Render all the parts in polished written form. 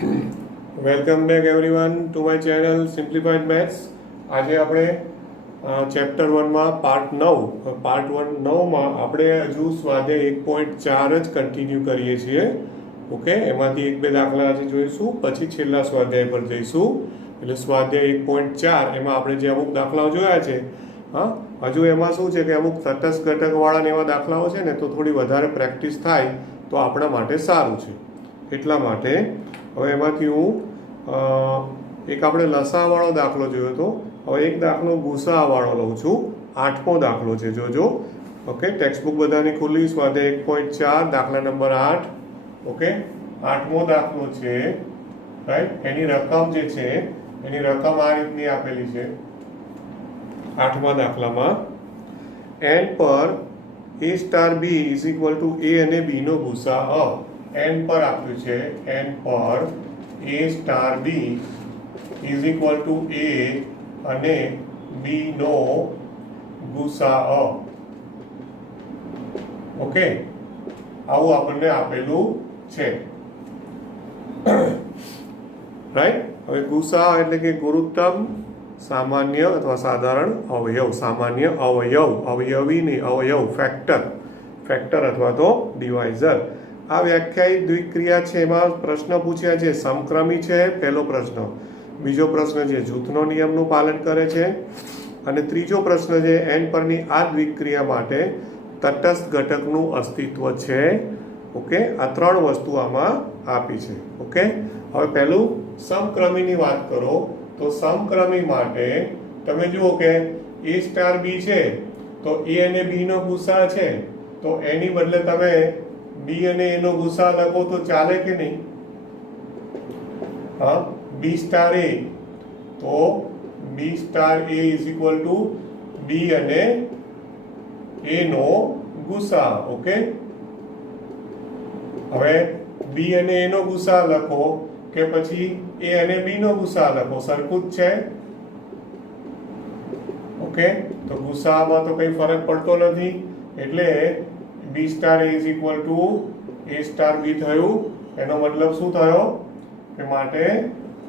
Welcome back everyone to my channel simplified maths. આજે આપણે chapter 1માં part 9માં આપણે હજુ સ્વાધ્યાય 1.4 જ કન્ટિન્યુ કરીએ છીએ. ઓકે, એમાંથી એક બે દાખલા આજે જોઈશું, પછી છેલ્લા સ્વાધ્યાય પર જઈશું. એટલે સ્વાધ્યાય 1.4 એમાં આપણે જે અમુક દાખલાઓ જોયા છે, હજુ એમાં શું છે કે અમુક તટસ્થ ઘટકવાળા એવા દાખલાઓ છે ને, તો થોડી વધારે પ્રેક્ટિસ થાય તો આપણા માટે સારું છે. એટલા માટે હવે એમાંથી હું એક આપણે લસાવાળો દાખલો જોયો હતો. હવે એક દાખલો ગુસાવાળો લઉં છું. 8મો દાખલો છે, જોજો. ઓકે, ટેક્સ્ટબુક બધાની ખુલ્લી. સ્વાધ્યાય 1.4 દાખલા નંબર 8. ઓકે, 8મો દાખલો છે, રાઈટ. એની રકમ જે છે, એની રકમ આ રીતની આપેલી છે 8મા દાખલામાં. n પર a star b is equal to a અને b નો ગુસાઅ. n પર આપ્યું છે, n પર a star b is equal to a અને b નો ગુસાઅ. ઓકે, આવું આપણને આપેલું છે, રાઈટ. હવે ગુસાઅ એટલે કે ગુરુત્તમ, સામાન્ય અથવા સાધારણ અવયવ. સામાન્ય અવયવ, અવયવી નહીં, અવયવ, ફેક્ટર અથવા તો ડિવાઇઝર. આ વ્યાખ્યાયિત દ્વિક્રિયા છે, એમાં પ્રશ્ન પૂછ્યા છે. સમક્રમી છે પહેલો પ્રશ્ન, બીજો પ્રશ્ન છે જૂથનો નિયમનું પાલન કરે છે, અને ત્રીજો પ્રશ્ન છે n પરની આ દ્વિક્રિયા માટે તટસ્થ ઘટકનું અસ્તિત્વ છે. ઓકે, આ ત્રણ વસ્તુ આમાં આપી છે. ઓકે, હવે પહેલું સમક્રમીની વાત કરો તો સમક્રમી માટે તમે જુઓ કે a સ્ટાર b છે, તો a અને b નો ગુસા છે, તો એની બદલે તમે b અને a નો ગુસા લખો તો ચાલે કે નહીં? હા, b સ્ટાર a, તો b star a is equal two b અને a નો ગુસા. ઓકે, હવે b અને a નો ગુસા લખો કે પછી a અને b નો ગુસા લખો, સરખું જ છે. ઓકે, તો ગુસામાં તો કંઈ ફરક પડતો નથી, એટલે b star a is equal to a star b થયું. એનો મતલબ શું થયો કે માટે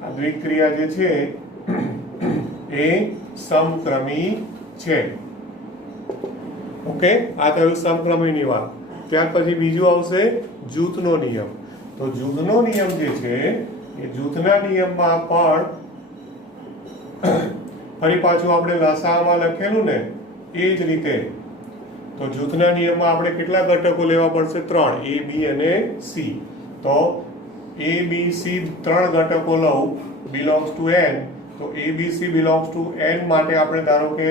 આ દ્વિક્રિયા જે છે એ સમક્રમી છે. ઓકે, આ થયું સમક્રમીની વાત. ત્યાર પછી બીજું આવશે જૂથનો નિયમ. તો જૂથનો નિયમ જે છે એ જૂથના નિયમમાં પણ ફરી પાછું આપણે લસાઅમાં લખેલું ને એ જ રીતે. તો જૂથના નિયમમાં આપણે કેટલા ઘટકો લેવા પડશે? 3, a b અને c. તો a b c 3 ઘટકો લઉં, બિલોંગ્સ ટુ n. તો a b c belongs to n માટે આપણે ધારો કે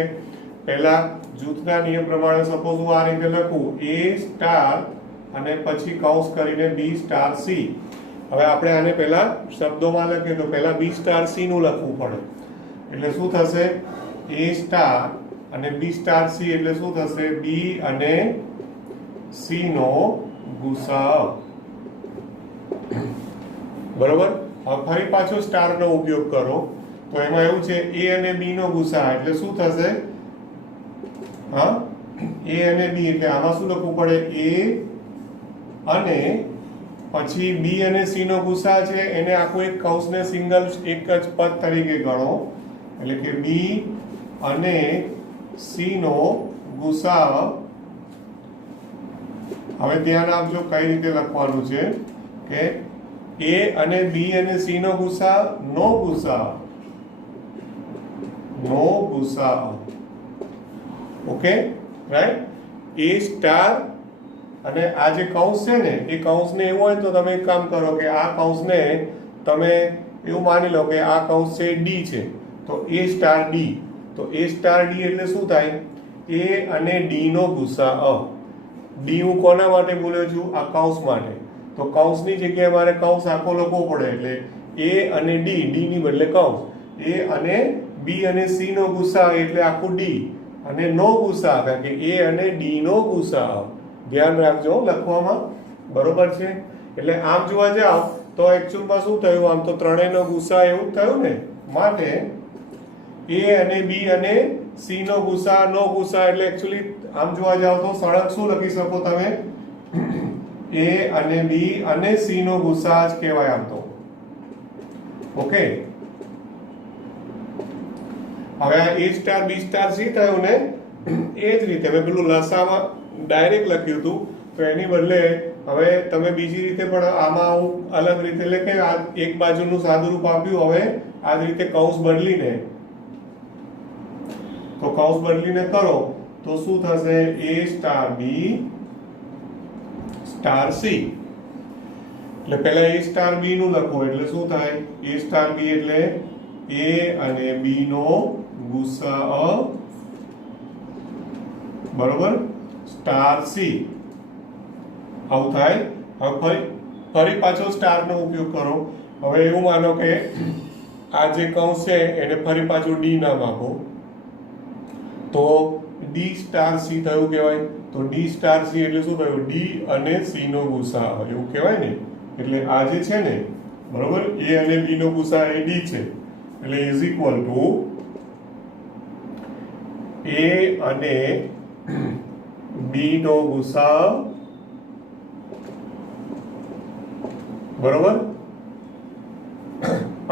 પહેલા જૂથના નિયમ પ્રમાણે સપોઝ હું આ રીતે લખું, a સ્ટાર અને પછી કૌંસ કરીને b સ્ટાર c. હવે આપણે આને પહેલા શબ્દોમાં લખીએ તો પહેલા b સ્ટાર c નું લખવું પડે. એટલે શું થશે? a સ્ટાર અને b સ્ટાર c એટલે શું થશે? b અને c નો ગુસાઅ. બરોબર. હવે ફરી પાછો સ્ટાર નો ઉપયોગ કરો તો એમાં એવું છે a અને b નો ગુસાઅ એટલે શું થશે? હા, a અને b એટલે આમાં શું લખવું પડે? a અને પછી b અને c નો ગુસા છે, એને આખું એક કૌંસને સિંગલ એક જ પદ તરીકે ગણો. એટલે કે b અને c નો ગુસા. હવે ધ્યાન આપજો કઈ રીતે લખવાનું છે કે a અને b અને c નો ગુસા, નો ગુસા. Okay, right. a સ્ટાર અને આ જે કૌંસ છે ને, એ કૌંસને એવું હોય તો તમે એક કામ કરો કે આ કૌંસને તમે એવું માની લો કે આ કૌંસ છે d છે, તો a સ્ટાર d. તો a સ્ટાર d એટલે શું થાય? a અને d નો ગુસાઅ. d હું કોના માટે બોલ્યો છું? આ કૌંસ માટે. તો કૌંસની જગ્યાએ મારે કૌંસ આખો લખવો પડે. એટલે a અને d, d ની બદલે કૌંસ. a અને b અને c નો ગુસાઅ એટલે આખું d, અને નો ગુસાઅ કારણ કે a અને d નો ગુસાઅ. ધ્યાન રાખજો લખવામાં, બરોબર છે? એટલે આમ જોવા જાવ તો એકચ્યુઅલમાં શું થયું? આમ તો ત્રણેયનો ગુસા એવું જ થયું ને. માટે a અને b અને c નો ગુસા, નો ગુસા એટલે એકચ્યુઅલી આમ જોવા જાવ તો સળંગ શું લખી શકો તમે? a અને b અને c નો ગુસા જ કહેવાય આમ તો. ઓકે, હવે આ A star B star C થયું ને, એ જ રીતે મેં પેલું લસામાં ડાયરેક્ટ લખ્યું હતું, તો એની બદલે હવે તમે બીજી રીતે પણ આમાં હું અલગ રીતે એટલે કે આ એક બાજુનું સાદું રૂપ આપ્યું, હવે આ જ રીતે કૌંસ બદલીને, તો કૌંસ બદલીને કરો તો શું થશે? A star B star C. એટલે પહેલા A સ્ટાર B નું લખો એટલે શું થાય? A સ્ટાર B એટલે A અને B નો ગુસાઅ બરોબર સ્ટાર C આવું થાય. હવે ફરી પાછો સ્ટાર નો ઉપયોગ કરો. હવે એવું માનો કે આ જે કૌંસ છે એને ફરી પાછું D નામ આપો, તો D સ્ટાર C થયું કહેવાય. તો D સ્ટાર C એટલે શું થયું? D અને C નો ગુસાઅ એવું કહેવાય ને. એટલે આ જે છે ને બરોબર, A અને B નો ગુસાઅ એ D છે, એટલે ઇઝ ઇક્વલ ટુ A અને B નો ગુસાઅ બરોબર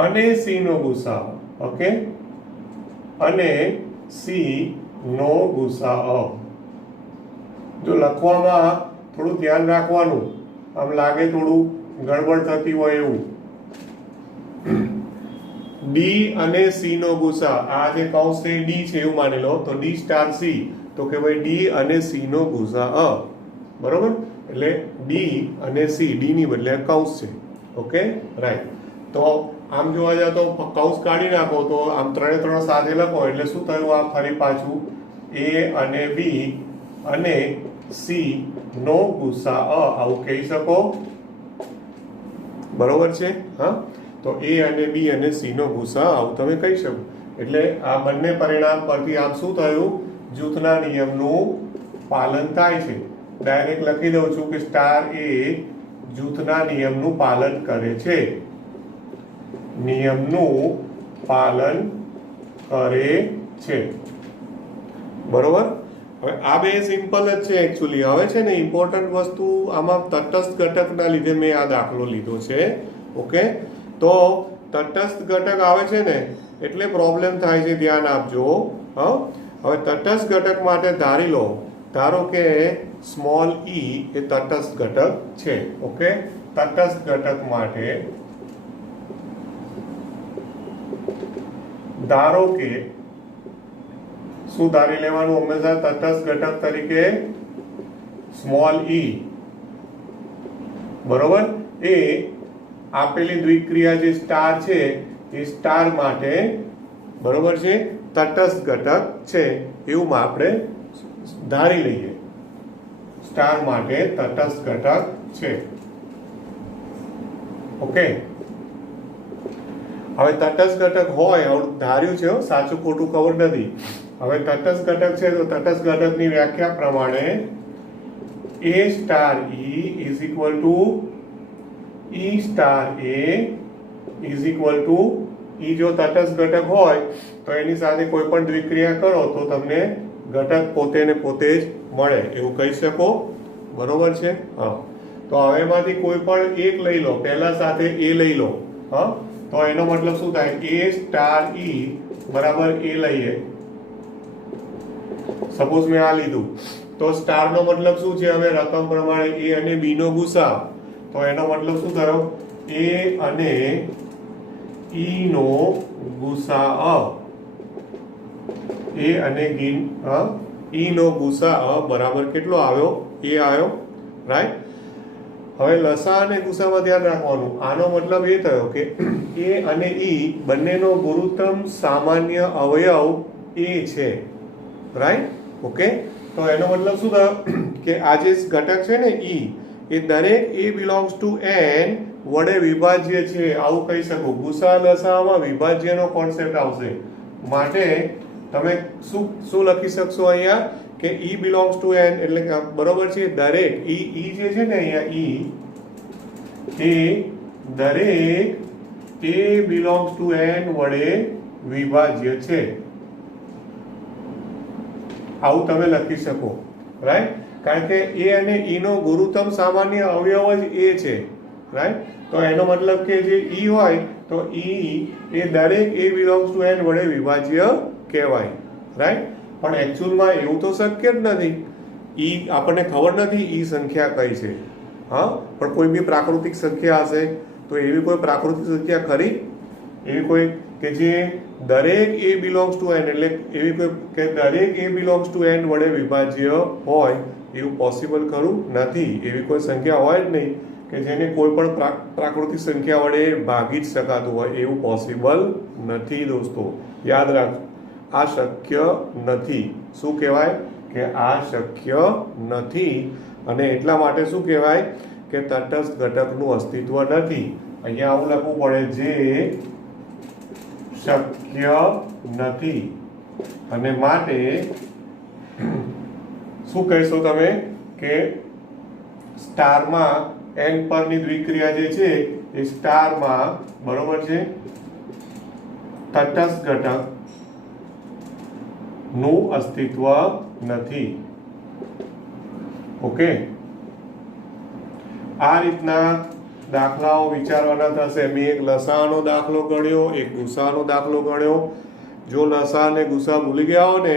અને C નો ગુસાઅ. ઓકે, અને C નો ગુસાઅ. જો લખવામાં થોડું ધ્યાન રાખવાનું, આમ લાગે થોડું ગડબડ થતી હોય એવું. D અને C નો ગુસાઅ, આ જે કૌંસ છે D છે એવું માની લો, તો D સ્ટાર C, તો કે ભાઈ D અને C નો ગુસાઅ બરોબર. એટલે D અને C, D ની બદલે કૌંસ છે. Okay right. તો આમ જોવા જાવ તો કૌંસ કાઢી નાખો તો આમ ત્રણે ત્રણ સાથે લખો એટલે શું થયું? આ ફરી પાછું A અને B અને C નો ગુસાઅ આવું કહી શકો બરોબર છે. હા, તો A અને B અને C નો ગુસાઅ આવું તમે કહી શકો. એટલે આ બંને પરિણામ પરથી આમ શું થયું? જૂથના નિયમનું પાલન થાય છે. ડાયરેક્ટ લખી દઉં છું કે સ્ટાર A જૂથના નિયમનું પાલન કરે છે, નિયમનું પાલન કરે છે બરોબર. હવે આ બે સિમ્પલ જ છે એકચ્યુઅલી. હવે છે ને ઇમ્પોર્ટન્ટ વસ્તુ આમાં તટસ્થ ઘટકના લીધે મેં આ દાખલો લીધો છે. ઓકે, તો તટસ્થ ઘટક આવે છે ને એટલે પ્રોબ્લેમ થાય છે, ધ્યાન આપજો. હા, હવે તટસ્થ ઘટક માટે ધારી લો, ધારો કે સ્મોલ e એ તટસ્થ ઘટક છે. ઓકે, તટસ્થ ઘટક માટે ધારો કે શું ધારી લેવાનું હંમેશા? તટસ્થ ઘટક તરીકે સ્મોલ e બરોબર. એ આપેલી દ્વિક્રિયા જે સ્ટાર છે એ સ્ટાર માટે બરોબર છે તટસ્થ ઘટક છે એવું આપણે ધારી લઈએ. સ્ટાર માટે તટસ્થ ઘટક છે. ઓકે, હવે તટસ્થ ઘટક હોય આવું ધાર્યું છે, સાચું ખોટું ખબર નથી. હવે તટસ્થ ઘટક છે તો તટસ્થ ઘટકની વ્યાખ્યા પ્રમાણે A star E is equal two E star A is equal two E. જો તટસ્થ ઘટક હોય તો એની સાથે કોઈ પણ દ્વિક્રિયા કરો તો તમને ઘટક પોતે ને પોતે જ મળે એવું કહી શકો બરોબર છે. હા, તો હવે એમાંથી કોઈ પણ એક લઈ લો, પહેલા સાથે A લઈ લો. હા, તો એનો મતલબ શું થાય? A સ્ટાર E બરાબર A લઈએ. સપોઝ મેં આ લીધું તો સ્ટાર નો મતલબ શું છે? હવે રકમ પ્રમાણે A અને B નો ગુસાઅ, તો એનો મતલબ શું થયો? A અને E નો ગુસાઅ. A અને E નો ગુસાઅ બરાબર કેટલો આવ્યો? A આવ્યો. રાઈટ. હવે લસા અને ગુસામાં ધ્યાન રાખવાનું. આનો મતલબ એ થયો કે A અને E બંનેનો ગુરુત્તમ સામાન્ય અવયવ A છે. રાઈટ. ઓકે, તો એનો મતલબ શું થયો કે આ જે ઘટક છે ને E એ દરેક A બિલોંગ્સ ટુ N વડે વિભાજ્ય છે આવું કહી શકો. ગુસા લસામાં વિભાજ્યનો કોન્સેપ્ટ આવશે. માટે તમે શું લખી શકશો અહીંયા કે E બિલોંગ્સ ટુ N એટલે બરોબર છે દરેક E જે છે ને અહીંયા E એ દરેક A બિલોંગ્સ ટુ N વડે વિભાજ્ય છે આવું તમે લખી શકો. રાઈટ, કારણ કે A અને E નો ગુરુત્તમ સામાન્ય અવયવ જ A છે. રાઈટ, તો એનો મતલબ કે જે ઈ હોય તો ઈ એ દરેક એ બિલોંગ્સ ટુ એન વડે વિભાજ્ય કહેવાય, રાઈટ? પણ એકચ્યુઅલમાં એવું તો શક્ય જ નથી. ઈ આપણને ખબર નથી ઈ સંખ્યા કઈ છે. હા, પણ કોઈ બી પ્રાકૃતિક સંખ્યા હશે, તો એવી કોઈ પ્રાકૃતિક સંખ્યા ખરી? એવી કોઈ કે જે દરેક એ બિલોંગ્સ ટુ એન, એટલે એવી કોઈ કે દરેક એ બિલોંગ્સ ટુ એન વડે વિભાજ્ય હોય એવું પોસિબલ ખરું? નથી. એવી કોઈ સંખ્યા હોય જ નહીં કે જેને કોઈ પણ પ્રાકૃતિક સંખ્યા વડે ભાગી જ શકાતું હોય, એવું પોસિબલ નથી દોસ્તો. યાદ રાખજો, આ શક્ય નથી. શું કહેવાય? કે આ શક્ય નથી. અને એટલા માટે શું કહેવાય કે તટસ્થ ઘટકનું અસ્તિત્વ નથી. અહીંયા આવું લખવું પડે, જે શક્ય નથી. અને માટે શું કહેશો તમે કે સ્ટારમાં એન પરની દ્વિક્રિયા જે છે એ સ્ટારમાં, બરોબર છે, તટસ્થ ઘટક નું અસ્તિત્વ નથી. ઓકે, આ રીતના દાખલાઓ વિચારવાના થશે. મેં એક લસાઅનો દાખલો ગણ્યો, એક ગુસાઅનો દાખલો ગણ્યો. જો લસા અને ગુસા ભૂલી ગયા હો ને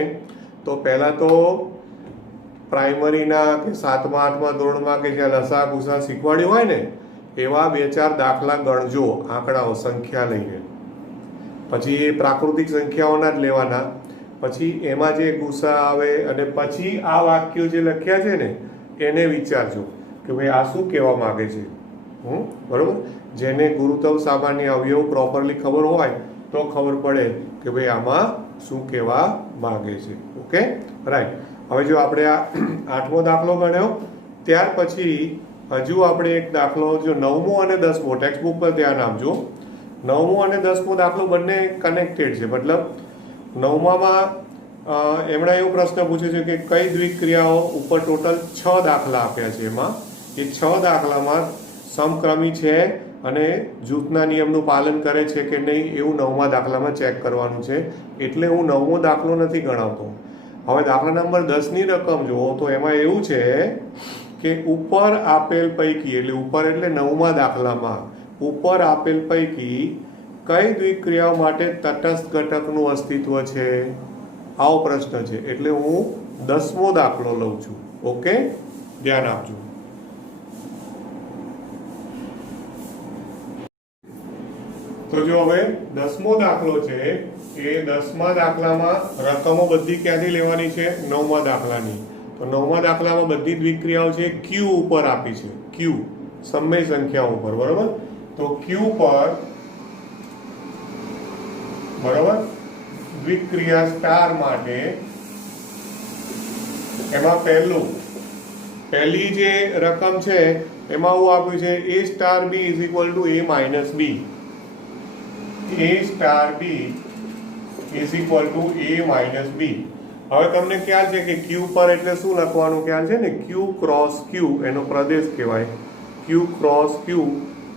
તો પહેલા તો પ્રાઇમરીના કે 7મા 8મા ધોરણમાં કે જ્યાં લસા ગુસા શીખવાડ્યું હોય ને એવા 2-4 દાખલા ગણજો, આંકડાઓ, સંખ્યા લઈને. પછી એ પ્રાકૃતિક સંખ્યાઓના જ લેવાના. પછી એમાં જે ગુસા આવે અને પછી આ વાક્યો જે લખ્યા છે ને એને વિચારજો કે ભાઈ આ શું કહેવા માંગે છે. બરોબર? જેને ગુરુત્વ સામાન્ય અવયવ પ્રોપરલી ખબર હોય તો ખબર પડે કે ભાઈ આમાં શું કહેવા માંગે છે. Okay, right. હવે જો આપણે આ 8મો દાખલો ગણ્યો, ત્યાર પછી હજુ આપણે એક દાખલો, જો 9મો અને 10મો, ટેક્સ્ટબુક પર ધ્યાન આપજો. 9મો અને 10મો દાખલો બંને કનેક્ટેડ છે. મતલબ 9મામાં એમણે એવો પ્રશ્ન પૂછ્યો છે કે કઈ દ્વિક્રિયાઓ ઉપર ટોટલ 6 દાખલા આપ્યા છે. એમાં એ 6 દાખલામાં સમક્રમી છે અને જૂથના નિયમનું પાલન કરે છે કે નહીં એવું 9મા દાખલામાં ચેક કરવાનું છે. એટલે હું 9મો દાખલો નથી ગણાવતો. હવે દાખલા નંબર 10ની રકમ જુઓ તો એમાં એવું છે કે ઉપર આપેલ પૈકી, એટલે ઉપર એટલે 9મા દાખલામાં ઉપર આપેલ પૈકી કઈ દ્વિક્રિયાઓ માટે તટસ્થ ઘટકનું અસ્તિત્વ છે? આવો પ્રશ્ન છે. એટલે હું 10મો દાખલો લઉં છું. ઓકે, ધ્યાન આપજો. તો જો હવે 10મો દાખલો છે એ 10મા દાખલામાં રકમો બધી ક્યાંથી લેવાની છે? 9મા દાખલાની. તો 9મા દાખલામાં બધી દ્વિક્રિયાઓ છે ક્યુ ઉપર આપી છે. ક્યુ સમય સંખ્યાઓ ઉપર, બરોબર? તો ક્યુ પર, બરોબર, દ્વિક્રિયા સ્ટાર માટે એમાં પહેલી જે રકમ છે એમાં હું આપ્યું છે a star b is equal to a minus b. a star b is equal to a minus b. હવે તમને ખ્યાલ છે કે ક્યુ પર એટલે શું લખવાનું ખ્યાલ છે ને? ક્યુ ક્રોસ ક્યુ એનો પ્રદેશ કહેવાય. ક્યુ ક્રોસ ક્યુ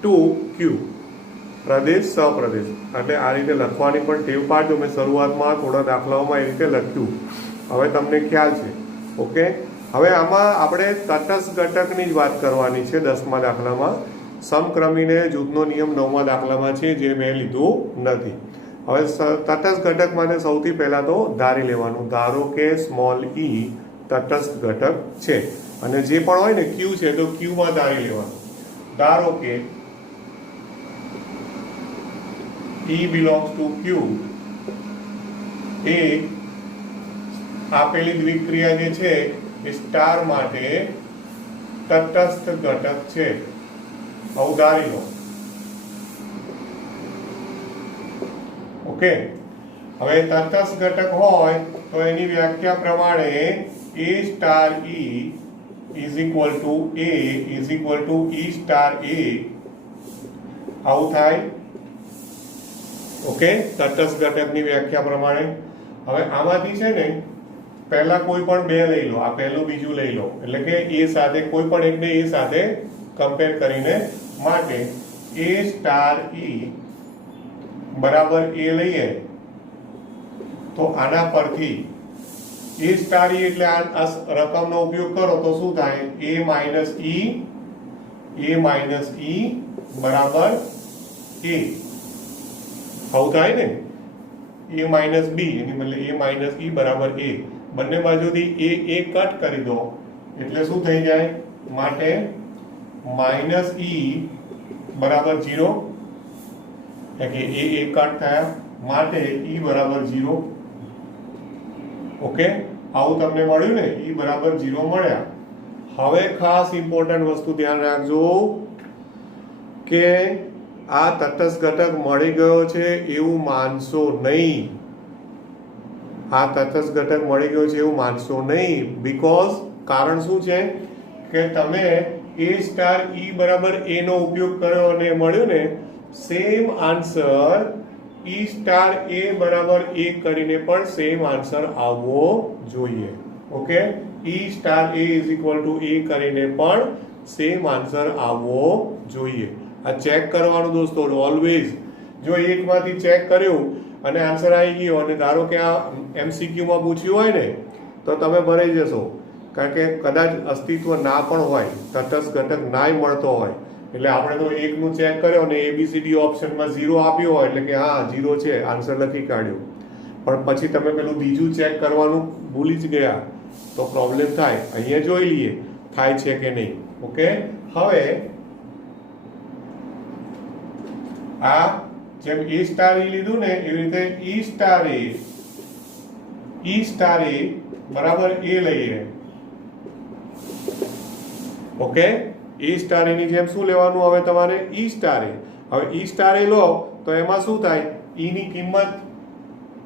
ટુ ક્યુ, પ્રદેશ સપ્રદેશ. એટલે આ રીતે લખવાની પણ ટેવ પાડજો. મેં શરૂઆતમાં થોડા દાખલાઓમાં એ રીતે લખ્યું. હવે તમને ખ્યાલ છે. ઓકે, હવે આમાં આપણે તટસ્થ ઘટકની જ વાત કરવાની છે 10મા દાખલામાં. સમક્રમીને જૂથનો નિયમ 9મા દાખલામાં છે જે મેં લીધું નથી. હવે તટસ્થ ઘટક માટે સૌથી પહેલા તો ધારી લેવાનું. ધારો કે સ્મોલ ઈ તટસ્થ ઘટક છે અને જે પણ હોય ને ક્યુ છે તો ક્યુમાં ધારી લેવાનું. ધારો કે E belongs to Q એ આપેલી દ્વિક્રિયા જે છે એ સ્ટાર માટે તટસ્થ ઘટક છે. આવું ધારી લો. ઓકે, હવે તટસ્થ ઘટક હોય તો એની વ્યાખ્યા પ્રમાણે a star E is equal to A is equal two E star A. આવું થાય. ઓકે, તટસ્થ ઘટકની વ્યાખ્યા પ્રમાણે. હવે આમાંથી છે ને પહેલા કોઈ પણ બે લઈ લો, આ પહેલું બીજું લઈ લો, એટલે કે એ સાથે કોઈ પણ એકને એ સાથે કમ્પેર કરીને માટે a સ્ટાર e બરાબર a લઈએ તો આના પરથી a સ્ટાર e એટલે આ રકમનો ઉપયોગ કરો તો શું થાય? a માઇનસ e બરાબર એ આવું થાય ને a માઇનસ બી એની બદલે a માઇનસ ઈ બરાબર એ બંને બાજુથી એ કટ કરી દો એટલે શું થઈ જાય માટે માઇનસ ઈ બરાબર 0 એટલે એ કટ થયા માટે ઈ બરાબર 0 ઓકે આવું તમને મળ્યું ને ઈ બરાબર 0 મળ્યા હવે ખાસ ઇમ્પોર્ટન્ટ વસ્તુ ધ્યાન રાખજો કે આ તટસ્થ ઘટક મળી ગયો છે એવું માનશો નહીં આ તટસ્થ ઘટક મળી ગયો છે એવું માનશો નહીં બીકોઝ કારણ શું છે કે તમે a સ્ટાર e બરાબર a નો ઉપયોગ કર્યો અને મળ્યું ને same answer e star a બરાબર a કરીને પણ સેમ આન્સર આવવો જોઈએ okay e star a is equal to a કરીને પણ સેમ આન્સર આવવો જોઈએ આ ચેક કરવાનું દોસ્તો ઓલવેઝ જો એકમાંથી ચેક કર્યું અને આન્સર આવી ગયો અને ધારો કે આ MCQ માં પૂછ્યું હોય ને તો તમે ભરાઈ જશો કારણ કે કદાચ અસ્તિત્વ ના પણ હોય તટસ્થ ઘટક નાય મળતો હોય એટલે આપણે તો એકનું ચેક કર્યો અને ABCD ઓપ્શનમાં 0 આપ્યો હોય એટલે કે હા 0 છે આન્સર લખી કાઢ્યો પણ પછી તમે પેલું બીજું ચેક કરવાનું ભૂલી જ ગયા તો પ્રોબ્લેમ થાય અહીંયા જોઈ લઈએ થાય છે કે નહીં ઓકે હવે આ જેમ a સ્ટાર e લીધું ને એવી રીતે e સ્ટાર a બરાબર a લઈએ ઓકે e સ્ટાર a ની જેમ શું લેવાનું હવે તમારે e સ્ટાર a હવે e સ્ટાર a લો તો એમાં શું થાય e ની કિંમત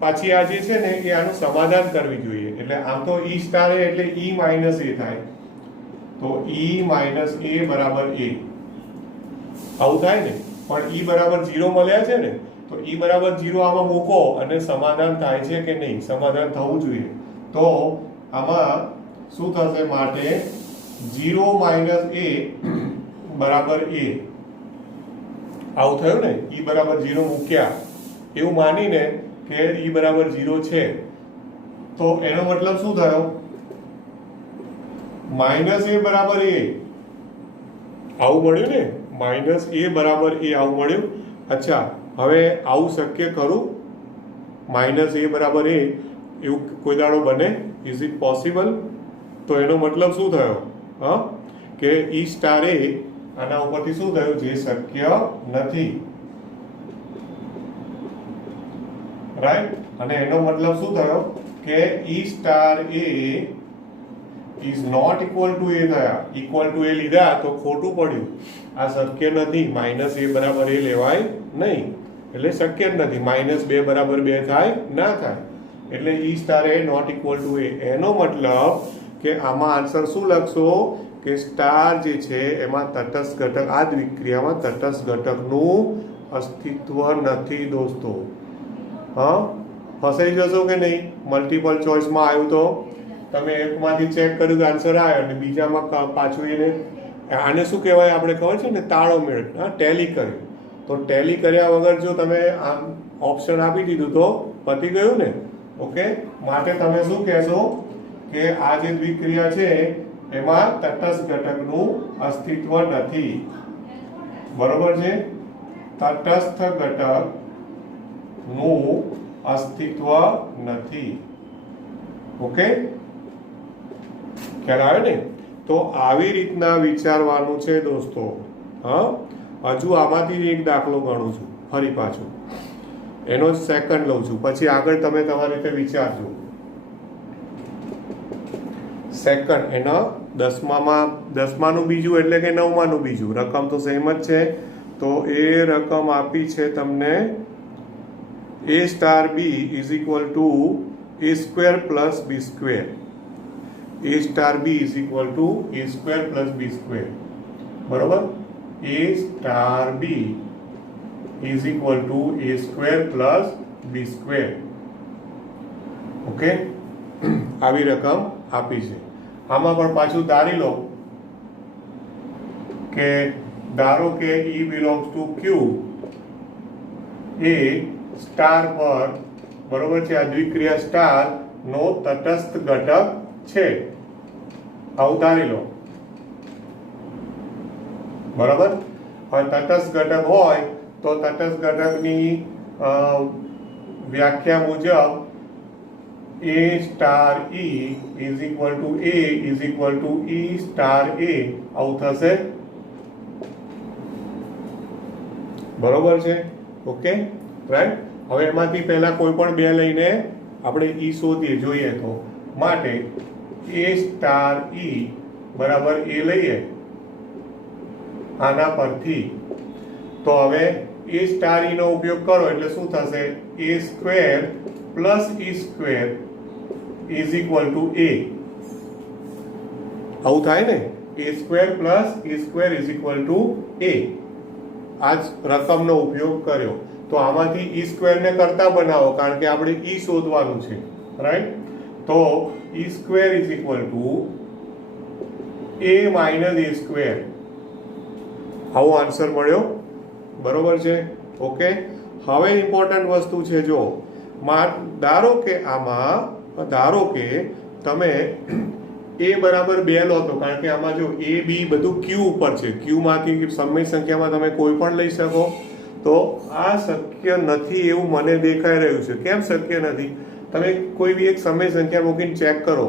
પાછી આ જે છે ને એ આનું સમાધાન કરવી જોઈએ એટલે આમ તો e સ્ટાર a એટલે e માઇનસ a થાય તો e માઇનસ a બરાબર a આવું થાય ને પણ e બરાબર 0 મળ્યા છે ને તો e બરાબર 0 આમાં મૂકો અને સમાધાન થાય છે કે નહીં સમાધાન થવું જોઈએ તો આમાં શું થશે માટે 0 માઇનસ a બરાબર a આવું થયું ને e બરાબર 0 મૂક્યા એવું માનીને કે e બરાબર 0 છે તો એનો મતલબ શું થયો માઇનસ a બરાબર a આવું મળ્યું ને માઇનસ a બરાબર a આવું મળ્યું અચ્છા હવે આવું શક્ય ખરું માઇનસ a બરાબર a એવું કોઈ દાડો બને ઇઝ ઇટ પોસિબલ તો એનો મતલબ શું થયો હા કે e સ્ટાર a આના ઉપરથી શું થયું જે શક્ય નથી રાઈટ અને એનો મતલબ શું થયો કે e star a is not equal to a થયા ઇક્વલ ટુ a લીધા તો ખોટું પડ્યું આ શક્ય નથી માઇનસ a બરાબર a લેવાય નહીં એટલે શક્ય જ નથી માઇનસ 2 બરાબર 2 થાય ના થાય એટલે e star a not equal to a એનો મતલબ કે આમાં આન્સર શું લખશો કે સ્ટાર જે છે એમાં તટસ્થ ઘટક આ દ્વિક્રિયામાં તટસ્થ ઘટકનું અસ્તિત્વ નથી દોસ્તો હા ફસાઈ જશો કે નહીં મલ્ટિપલ ચોઇસમાં આવ્યું તો તમે એકમાંથી ચેક કર્યું આન્સર આવ્યો અને બીજામાં પાછું એને આને શું કહેવાય આપણે ખબર છે ને તાળો મેળ હા ટેલી કર્યું તો ટેલી કર્યા વગર જો તમે આમ ઓપ્શન આપી દીધું તો પતી ગયું ને ઓકે માટે તમે શું કહેશો કે આ જે દ્વિક્રિયા છે એમાં તટસ્થ ઘટકનું અસ્તિત્વ નથી બરોબર છે તટસ્થ ઘટકનું અસ્તિત્વ નથી ઓકે ખ્યાલ આવે ને તો આવી રીતના વિચારવાનું છે દોસ્તો હા હજુ આમાંથી એક દાખલો ગણું છું ફરી પાછું એનો સેકન્ડ લઉં છું પછી આગળ તમે તમારી રીતે વિચારજો સેકન્ડ એના દસમાનું બીજું એટલે કે નવમાનું બીજું રકમ તો સેમ જ છે તો એ રકમ આપી છે તમને a star b is equal to a square plus b square a star b is equal to a square plus b square બરોબર a star b is equal to a square plus b square okay આવી રકમ આપી છે આમાં પણ પાછું ધારી લો કે ધારો કે E belongs to Q A star પર બરોબર છે આ દ્વિક્રિયા સ્ટાર નો તટસ્થ ઘટક છે આવું ધારી લો બરાબર હવે તટસ્થ ઘટક હોય તો તટસ્થ ઘટકની વ્યાખ્યા મુજબ A star E is equal to A is equal two E star A આવું થશે. બરોબર છે? Okay, right. હવે એમાંથી પહેલા કોઈ પણ બે લઈને આપણે E શોધીએ જોઈએ તો. માટે A સ્ટાર E બરાબર A લઈએ આના પરથી, તો હવે A સ્ટાર E નો ઉપયોગ કરો એટલે શું થશે? A square plus E square is equal to A. આવું થાય ને? A square plus E square is equal to A. આ જ રકમનો ઉપયોગ કર્યો. તો આમાંથી E સ્ક્વેર ને કરતા બનાવો કારણ કે આપણે E શોધવાનું છે, રાઈટ? તો E square is equal to A minus A square. આવો આન્સર મળ્યો. બરોબર છે? ઓકે. હવે ઇમ્પોર્ટન્ટ વસ્તુ છે, જો ધારો કે તમે A બરાબર 2 લો તો, કારણ કે આમાં જો A B બધું Q ઉપર છે, Q માંથી સમય સંખ્યામાં તમે કોઈ પણ લઈ શકો, તો આ શક્ય નથી એવું મને દેખાઈ રહ્યું છે. કેમ શક્ય નથી? તમે કોઈ બી એક સમય સંખ્યા મૂકીને ચેક કરો.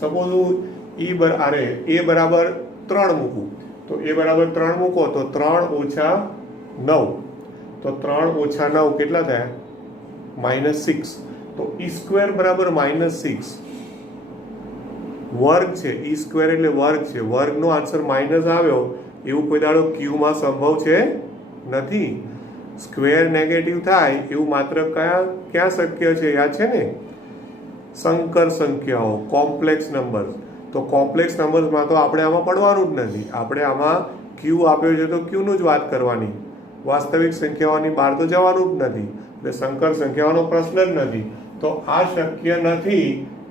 સપોઝ હું A બરાબર 3 મૂકું, તો A બરાબર 3 મૂકો તો 3 ઓછા 9, તો 3 ઓછા 9 કેટલા થયા? -6. તો E સ્ક્વેર બરાબર -6 વર્ગ છે. E સ્ક્વેર એટલે વર્ગ છે. વર્ગનો આન્સર માઇનસ આવ્યો એવું કોઈ દાડો Q માં સંભવ છે નથી. સ્ક્વેર નેગેટિવ થાય એવું માત્ર ક્યાં શક્ય છે? યાદ છે ને? સંકર સંખ્યાઓ, કોમ્પ્લેક્સ નંબર્સ. તો કોમ્પ્લેક્સ નંબર્સમાં તો આપણે આમાં પડવાનું જ નથી. આપણે આમાં Q આપ્યો છે તો Q નું જ વાત કરવાની. વાસ્તવિક સંખ્યાઓની બહાર તો જવાનું જ નથી. એટલે સંકર સંખ્યાઓનો પ્રશ્ન જ નથી. તો આ શક્ય નથી.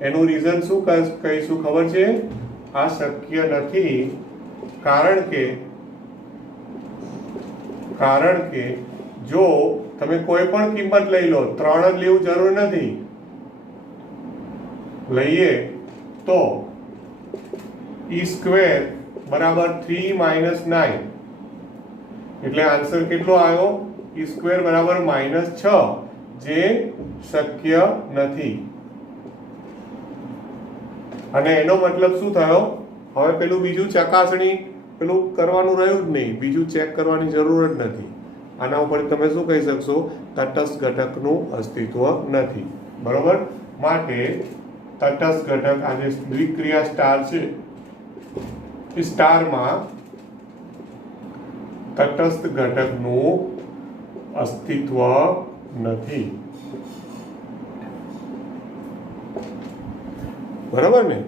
એનું રીઝન શું કહીશું ખબર છે? આ શક્ય નથી કારણ કે જો તમે કોઈ પણ કિંમત લઈ લો, 3 જ લેવું જરૂર નથી, લઈએ તો E સ્ક્વેર બરાબર 3 માઇનસ 9, એટલે આન્સર કેટલો આવ્યો? E સ્ક્વેર બરાબર -6, જે શક્ય નથી. અને એનો મતલબ શું થયો? હવે પેલું બીજું ચકાસણી પેલું કરવાનું રહ્યું જ નહીં, બીજું ચેક કરવાની જરૂર જ નથી. આના ઉપર તમે શું કહી શકશો? તટસ્થ ઘટકનું અસ્તિત્વ નથી. બરોબર? માટે તટસ્થ ઘટક, આ જે દ્વિક્રિયા સ્ટાર છે, એ સ્ટારમાં તટસ્થ ઘટકનું અસ્તિત્વ નથી. બરાબર ને?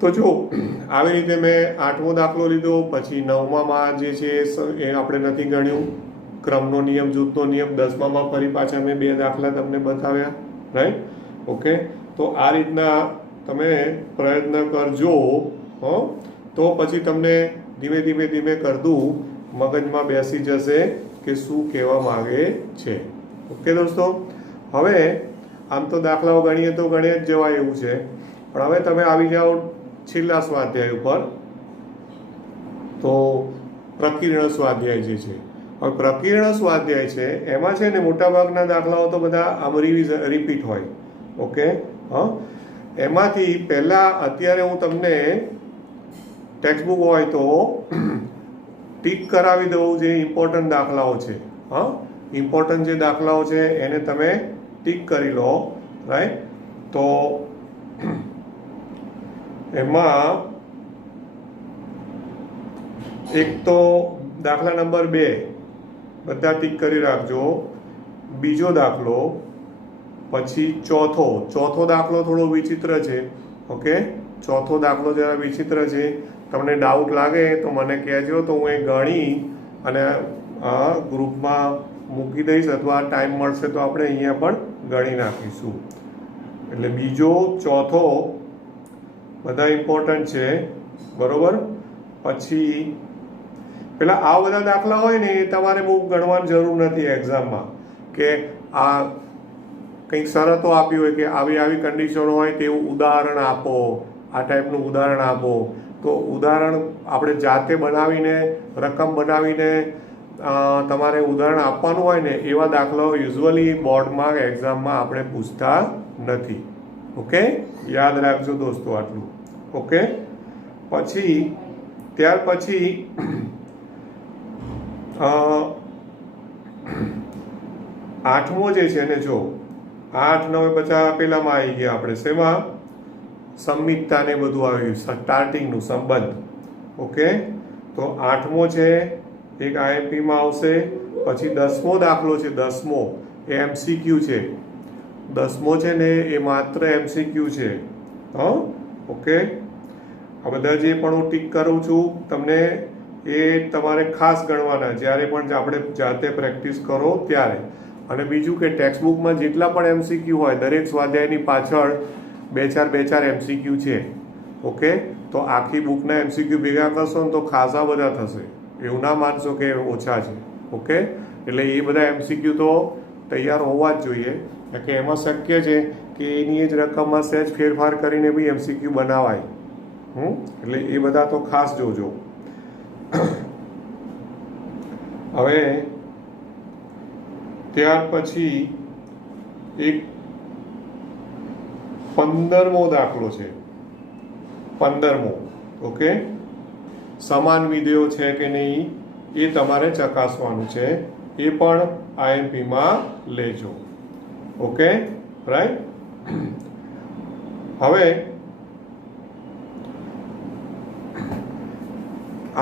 તો જો આવી રીતે મેં 8મો દાખલો લીધો, પછી 9માં જે છે એ આપણે નથી ગણ્યું, ક્રમનો નિયમ, જૂથનો નિયમ. 10માં ફરી પાછા મેં 2 દાખલા તમને બતાવ્યા, રાઈટ? ઓકે. તો આ રીતના તમે પ્રયત્ન કરજો, તો પછી તમને ધીમે ધીમે કરતું મગજમાં બેસી જશે કે શું કહેવા માંગે છે. ઓકે દોસ્તો, હવે આમ તો દાખલાઓ ગણીએ તો ગણી જ જવાય એવું છે, પણ હવે તમે આવી જાઓ છેલ્લા સ્વાધ્યાય ઉપર. તો પ્રકીર્ણ સ્વાધ્યાય જે છે, હવે પ્રકીર્ણ સ્વાધ્યાય છે એમાં છે ને મોટાભાગના દાખલાઓ તો બધા આમ રિપીટ હોય. ઓકે. એમાંથી પહેલા અત્યારે હું તમને ટેક્સ્ટબુક હોય તો ટીક કરાવી દઉં જે ઇમ્પોર્ટન્ટ દાખલાઓ છે. ઇમ્પોર્ટન્ટ જે દાખલાઓ છે એને તમે ટીક કરી લો, રાઈટ? તો એમાં એક તો દાખલા નંબર 2 બધા ટીક કરી રાખજો. બીજો દાખલો, પછી ચોથો દાખલો થોડો વિચિત્ર છે. ઓકે, ચોથો દાખલો જરા વિચિત્ર છે. તમને ડાઉટ લાગે તો મને કહેજો, તો હું એ ગણી અને ગ્રુપમાં મૂકી દઈશ, અથવા ટાઈમ મળશે તો આપણે અહીંયા પણ ગણી નાખીશું. એટલે બીજો, ચોથો બધા ઇમ્પોર્ટન્ટ છે. બરોબર? પછી પેલા આ બધા દાખલા હોય ને એ તમારે બહુ ગણવાની જરૂર નથી એક્ઝામમાં, કે આ કંઈક શરતો આપી હોય કે આવી કન્ડિશન હોય તેવું ઉદાહરણ આપો, આ ટાઈપનું ઉદાહરણ આપો. તો ઉદાહરણ આપણે જાતે બનાવીને રકમ બનાવીને તમારે ઉદાહરણ આપવાનું હોય ને એવા દાખલાઓ યુઝ્યુઅલી બોર્ડમાં એક્ઝામમાં આપણે પૂછતા નથી. ઓકે, યાદ રાખજો દોસ્તો આટલું. ઓકે, પછી ત્યાર પછી 8મો જે છે ને, જો 8, 9, 50 પેલામાં આવી ગયા આપણે શેમાં? સંમિતતા ને બધું આવ્યું, સ્ટાર્ટિંગનું સંબંધ. ઓકે, તો 8મો છે એક આઈએમપીમાં આવશે. પછી 10મો દાખલો છે, 10મો એ એમસીક્યુ છે. 10મો છે ને એ માત્ર એમસીક્યુ છે. ઓકે, આ બધા જે પણ હું ટીક કરું છું તમને એ તમારે ખાસ ગણવાના જ્યારે પણ આપણે જાતે પ્રેક્ટિસ કરો ત્યારે. અને બીજું કે ટેક્સ્ટબુકમાં જેટલા પણ એમસીક્યુ હોય દરેક સ્વાધ્યાયની પાછળ 2-4 એમસીક્યુ છે. ઓકે, તો આખી બુકના એમસીક્યુ ભેગા કરશો ને તો ખાસા બધા થશે. એવું ના માનશો કે ઓછા છે. ઓકે, એટલે એ બધા એમસીક્યુ તો તૈયાર હોવા જ જોઈએ, કે એમાં શક્ય છે કે એની જ રકમમાં સહેજ ફેરફાર કરીને બી એમસીક્યુ બનાવાય. એટલે એ બધા તો ખાસ જોજો. હવે ત્યાર પછી એક 15મો દાખલો છે. 15મો. ઓકે, સમાન વિધેયો છે કે નહીં એ તમારે ચકાસવાનું છે. એ પણ આઈએમપીમાં લેજો. Okay, right. હવે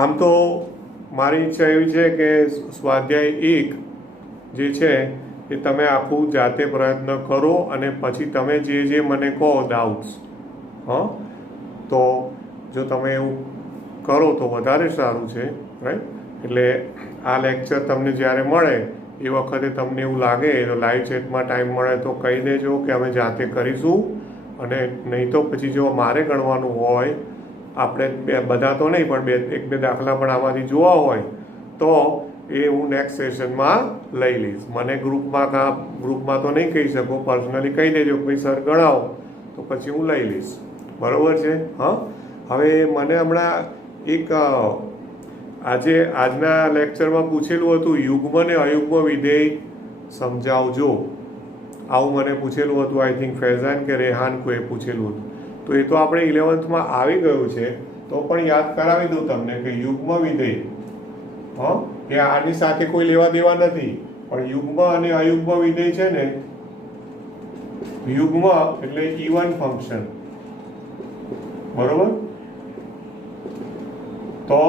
આમ તો મારી ઈચ્છા એવી છે કે સ્વાધ્યાય 1 જે છે એ તમે આખું જાતે પ્રયત્ન કરો અને પછી તમે જે મને કહો ડાઉટ્સ, તો જો તમે એવું કરો તો વધારે સારું છે. રાઈટ. એટલે આ લેક્ચર તમને જ્યારે મળે એ વખતે તમને એવું લાગે તો લાઈવ ચેટમાં ટાઈમ મળે તો કહી દેજો કે અમે જાતે કરીશું. અને નહીં તો પછી જો મારે ગણવાનું હોય, આપણે બધા તો નહીં પણ 1-2 દાખલા પણ આમાંથી જોવા હોય તો એ હું નેક્સ્ટ સેશનમાં લઈ લઈશ. મને ગ્રુપમાં તો નહીં કહી શકું, પર્સનલી કહી દેજો કે ભાઈ સર ગણાવો, તો પછી હું લઈ લઈશ. બરાબર છે? હવે મને હમણાં એક આજના લેક્ચરમાં પૂછેલું હતું યુગ્મ ને અયુગ્મ વિધેય સમજાવજો. આવું મને પૂછેલું હતું. આઈ થિંક ફૈઝાન કે રેહાન કોઈએ પૂછેલું હતું. તો એ તો આપણે 11થમાં આવી ગયું છે, તો પણ યાદ કરાવી દઉં તમને કે યુગ્મ વિધેય એ આની સાથે કોઈ લેવા દેવા નથી. પણ યુગ્મ અને અયુગ્મ વિધેય છે ને, યુગ્મ એટલે ઇવન ફંક્શન. બરોબર? તો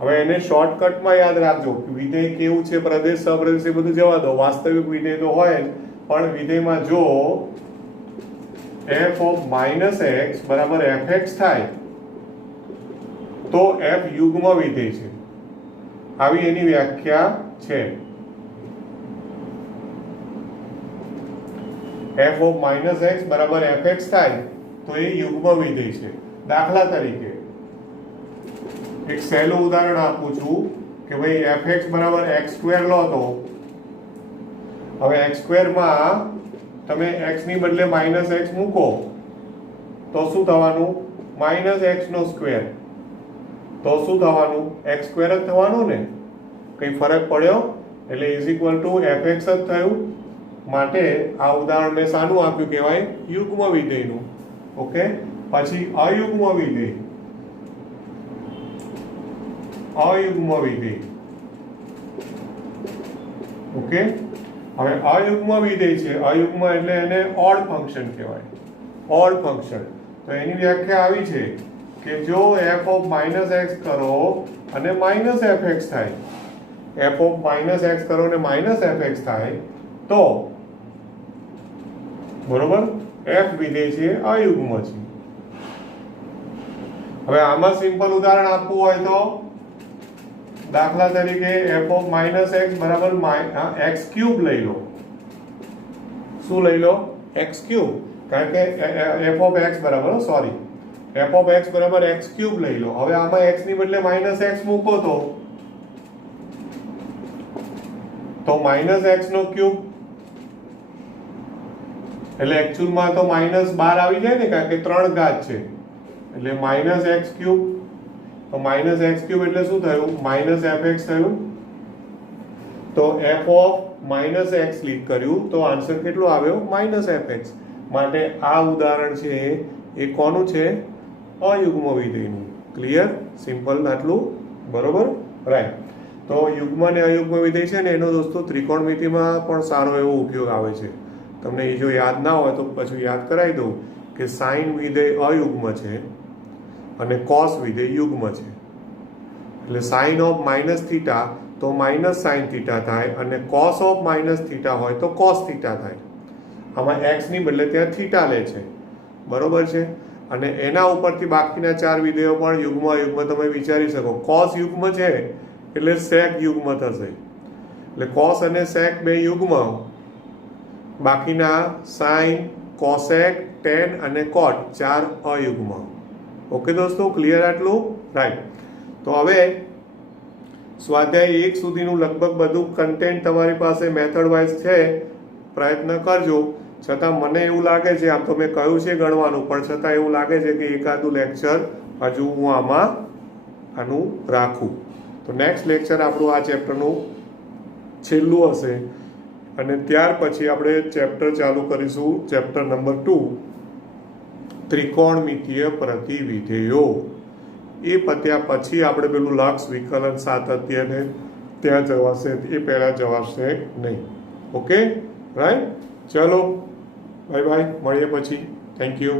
હવે એને શોર્ટકટમાં યાદ રાખજો. વિધેય કેવું છે, પ્રદેશ સપ્રદેશ એ બધું જવા દો. વાસ્તવિક વિધેય તો હોય પણ વિધેયમાં જો f of -x બરાબર fx થાય તો f યુગ્મ વિધેય છે. આવી એની વ્યાખ્યા છે. f of -x બરાબર fx થાય તો એ યુગ્મ વિધેય છે. દાખલા તરીકે એક સહેલું ઉદાહરણ આપું છું કે ભાઈ fx બરાબર x² લો તો હવે x² માં તમે x ની બદલે -x મૂકો તો શું થવાનું? -x². તો શું થવાનું? x² જ થવાનું ને. કઈ ફરક પડ્યો? એટલે fx જ થયું. માટે આ ઉદાહરણ મેં શાનું આપ્યું કહેવાય? યુગ્મ વિધેયનું. ઓકે, પછી અયુગ્મ વિધેય. અયુગ્મ વિધેય. ઓકે, હવે અયુગ્મ વિધેય છે. અયુગ્મ એટલે એને ઓડ ફંક્શન કહેવાય. Odd function. તો એની વ્યાખ્યા આવી છે કે જો f of -x કરો અને -fx થાય, f of -x કરો અને -fx થાય તો બરોબર f વિધેય છે અયુગ્મ છે. હવે આમાં સિમ્પલ ઉદાહરણ આપવું હોય તો દાખલા તરીકે f of -x બરાબર x³ લઈ લો. શું લઈ લો? x³. કારણ કે f of x બરાબર f of x બરાબર x³ લઈ લો. હવે આમાં x ની બદલે -x મૂકો તો -x³ એટલે એકચ્યુઅલમાં તો -12 આવી જાય ને, કારણ કે 3 ઘાત છે એટલે માઇનસ એક્સ ક્યુબ. તો માઇનસ એક્સ ક્યુબ એટલે શું થયું? માઇનસ એફ એક્સ થયું. તો F of minus x leak કર્યું તો આન્સર કેટલો આવ્યો? Minus F x. માટે આ ઉદાહરણ છે એ કોનું છે? અયુગ્મ વિધેયનું. ક્લિયર? સિમ્પલ આટલું. બરોબર? રાઈટ. તો યુગ્મ અને અયુગ્મ વિધેય છે ને એનો દોસ્તો ત્રિકોણમિતિમાં પણ સારો એવો ઉપયોગ આવે છે. તમને એ જો યાદ ના હોય તો પછી યાદ કરાવી દઉં કે સાઇન વિધેય અયુગ્મ છે અને કોસ વિધેય યુગ્મ છે. એટલે સાઇન ઓફ માઇનસ થીટા તો માઇનસ સાઇન થીટા થાય અને કોસ ઓફ માઇનસ થીટા હોય તો કોસ થીટા થાય. આમાં એક્સ ની બદલે ત્યાં થીટા લે છે. બરોબર છે? અને એના ઉપરથી બાકીના 4 વિધેયો પણ યુગ્મ અયુગ્મ તમે વિચારી શકો. કોસ યુગ્મ છે એટલે સેક યુગ્મ થશે. એટલે કોસ અને સેક બે યુગ્મ, બાકીના સાઇન, કોસેક, ટેન અને કોટ 4 અયુગ્મ. ઓકે દોસ્તો, ક્લિયર આટલું? રાઈટ. તો હવે સ્વાધ્યાય 1 સુધીનું લગભગ બધું કન્ટેન્ટ તમારી પાસે મેથડ વાઇઝ છે. પ્રયત્ન કરજો. છતાં મને એવું લાગે છે, આમ તો મેં કહ્યું છે ગણવાનું, પણ છતાં એવું લાગે છે કે એકાદું લેક્ચર હજુ હું આનું રાખું. તો નેક્સ્ટ લેક્ચર આપણું આ ચેપ્ટરનું છેલ્લું હશે અને ત્યાર પછી આપણે ચેપ્ટર ચાલુ કરીશું, ચેપ્ટર નંબર 2, ત્રિકોણમિતીય પ્રતિવિધેયો. એ પત્યા પછી આપણે પેલું લક્ષ, વિકલન, સાતત્યને ત્યાં જવાશે, એ પહેલાં જવાશે નહીં. ઓકે? રાઈટ? ચલો, બાય બાય, મળીએ પછી. Thank you.